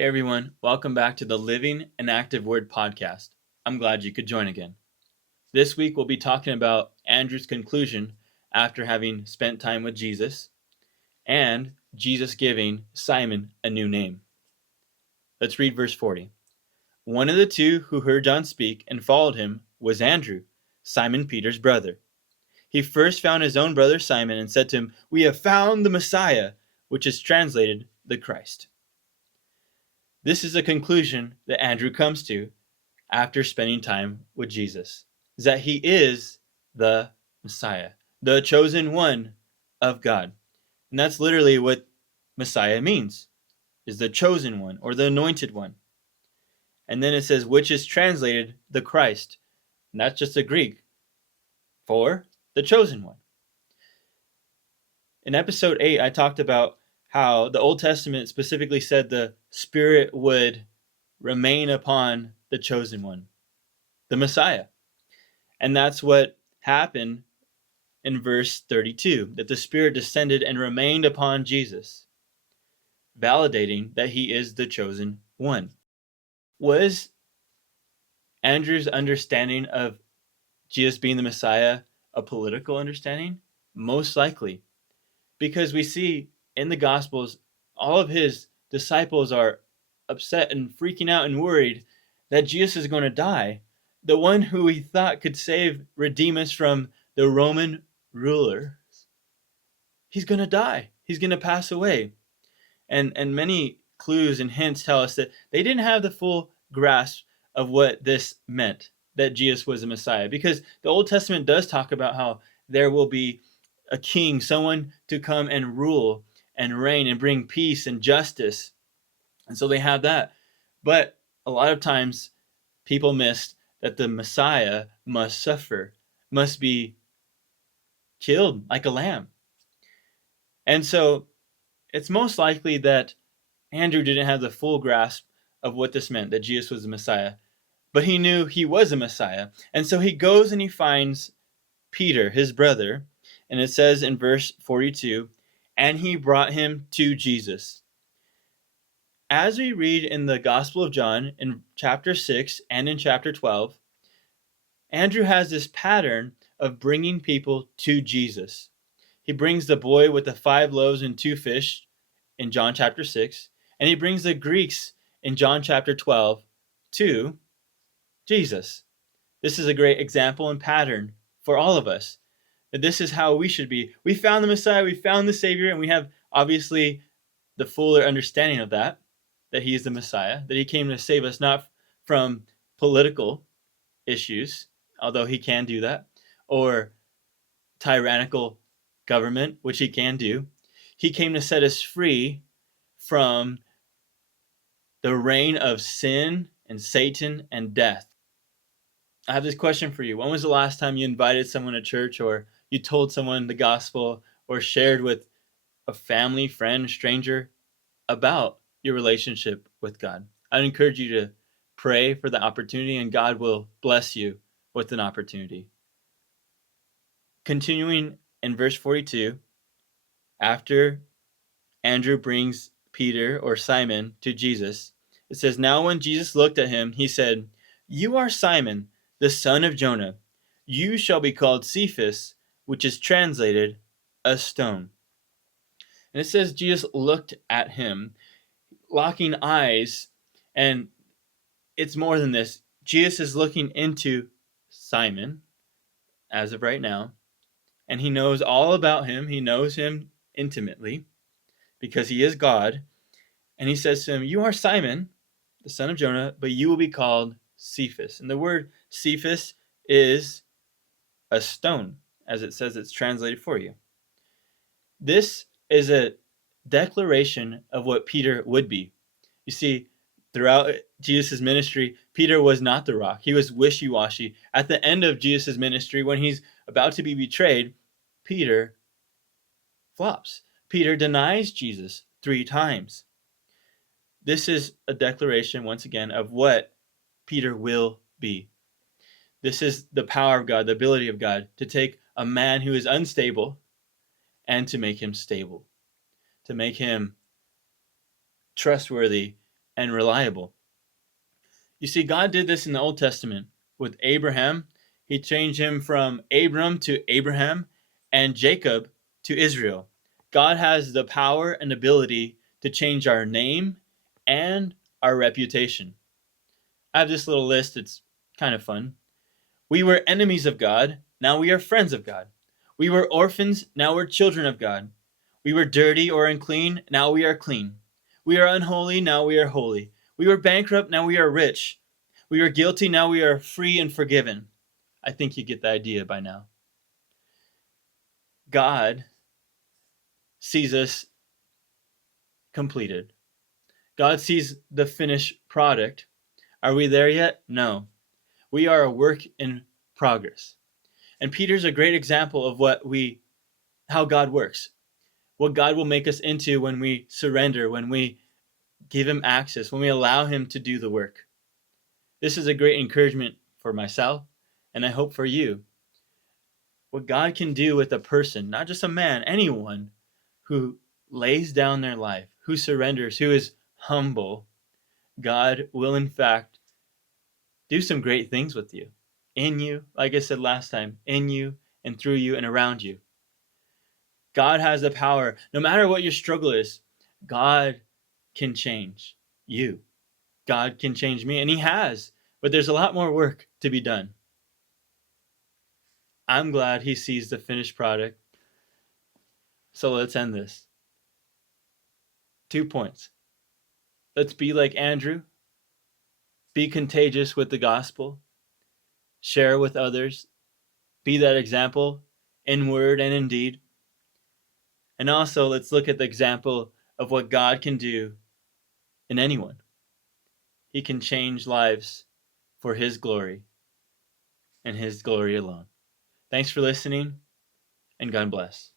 Hey everyone, welcome back to the Living and Active Word podcast. I'm glad you could join again. This week we'll be talking about Andrew's conclusion after having spent time with Jesus and Jesus giving Simon a new name. Let's read verse 40. One of the two who heard John speak and followed him was Andrew, Simon Peter's brother. He first found his own brother Simon and said to him, "We have found the Messiah," which is translated the Christ. This is a conclusion that Andrew comes to after spending time with Jesus, is that he is the Messiah, the chosen one of God. And that's literally what Messiah means, is the chosen one or the anointed one. And then it says, which is translated the Christ. And that's just a Greek for the chosen one. In episode 8, I talked about how the Old Testament specifically said the Spirit would remain upon the chosen one, the Messiah. And that's what happened in verse 32, that the Spirit descended and remained upon Jesus, validating that he is the chosen one. Was Andrew's understanding of Jesus being the Messiah a political understanding? Most likely, because we see in the Gospels, all of his disciples are upset and freaking out and worried that Jesus is going to die. The one who he thought could redeem us from the Roman rulers, he's going to die. He's going to pass away. And many clues and hints tell us that they didn't have the full grasp of what this meant, that Jesus was the Messiah. Because the Old Testament does talk about how there will be a king, someone to come and rule and reign and bring peace and justice. And so they have that. But a lot of times people missed that the Messiah must suffer, must be killed like a lamb. And so it's most likely that Andrew didn't have the full grasp of what this meant, that Jesus was the Messiah. But he knew he was a Messiah. And so he goes and he finds Peter, his brother, and it says in verse 42, and he brought him to Jesus. As we read in the Gospel of John in chapter 6 and in chapter 12, Andrew has this pattern of bringing people to Jesus. He brings the boy with the 5 loaves and 2 fish in John chapter 6, and he brings the Greeks in John chapter 12 to Jesus. This is a great example and pattern for all of us. That this is how we should be. We found the Messiah, we found the Savior, and we have obviously the fuller understanding of that he is the Messiah, that he came to save us not from political issues, although he can do that, or tyrannical government, which he can do. He came to set us free from the reign of sin and Satan and death. I have this question for you. When was the last time you invited someone to church, or you told someone the gospel, or shared with a family, friend, stranger about your relationship with God? I'd encourage you to pray for the opportunity, and God will bless you with an opportunity. Continuing in verse 42, after Andrew brings Peter or Simon to Jesus, it says, now when Jesus looked at him, he said, "You are Simon, the son of Jonah. You shall be called Cephas," which is translated a stone. And it says Jesus looked at him, locking eyes, and it's more than this. Jesus is looking into Simon as of right now, and he knows all about him. He knows him intimately because he is God. And he says to him, "You are Simon, the son of Jonah, but you will be called Cephas." And the word Cephas is a stone, as it says it's translated for you. This is a declaration of what Peter would be. You see, throughout Jesus' ministry, Peter was not the rock. He was wishy-washy. At the end of Jesus' ministry, when he's about to be betrayed, Peter flops. Peter denies Jesus 3 times. This is a declaration, once again, of what Peter will be. This is the power of God, the ability of God to take a man who is unstable and to make him stable, to make him trustworthy and reliable. You see, God did this in the Old Testament with Abraham. He changed him from Abram to Abraham and Jacob to Israel. God has the power and ability to change our name and our reputation. I have this little list. It's kind of fun. We were enemies of God. Now we are friends of God. We were orphans. Now we're children of God. We were dirty or unclean. Now we are clean. We are unholy. Now we are holy. We were bankrupt. Now we are rich. We were guilty. Now we are free and forgiven. I think you get the idea by now. God sees us completed. God sees the finished product. Are we there yet? No. We are a work in progress. And Peter's a great example of how God works. What God will make us into when we surrender, when we give him access, when we allow him to do the work. This is a great encouragement for myself, and I hope for you. What God can do with a person, not just a man, anyone who lays down their life, who surrenders, who is humble, God will in fact do some great things with you, in you, like I said last time, in you and through you and around you. God has the power. No matter what your struggle is, God can change you. God can change me, and he has. But there's a lot more work to be done. I'm glad he sees the finished product. So let's end this. 2 points. Let's be like Andrew. Be contagious with the gospel. Share with others. Be that example in word and in deed. And also, let's look at the example of what God can do in anyone. He can change lives for his glory and his glory alone. Thanks for listening, and God bless.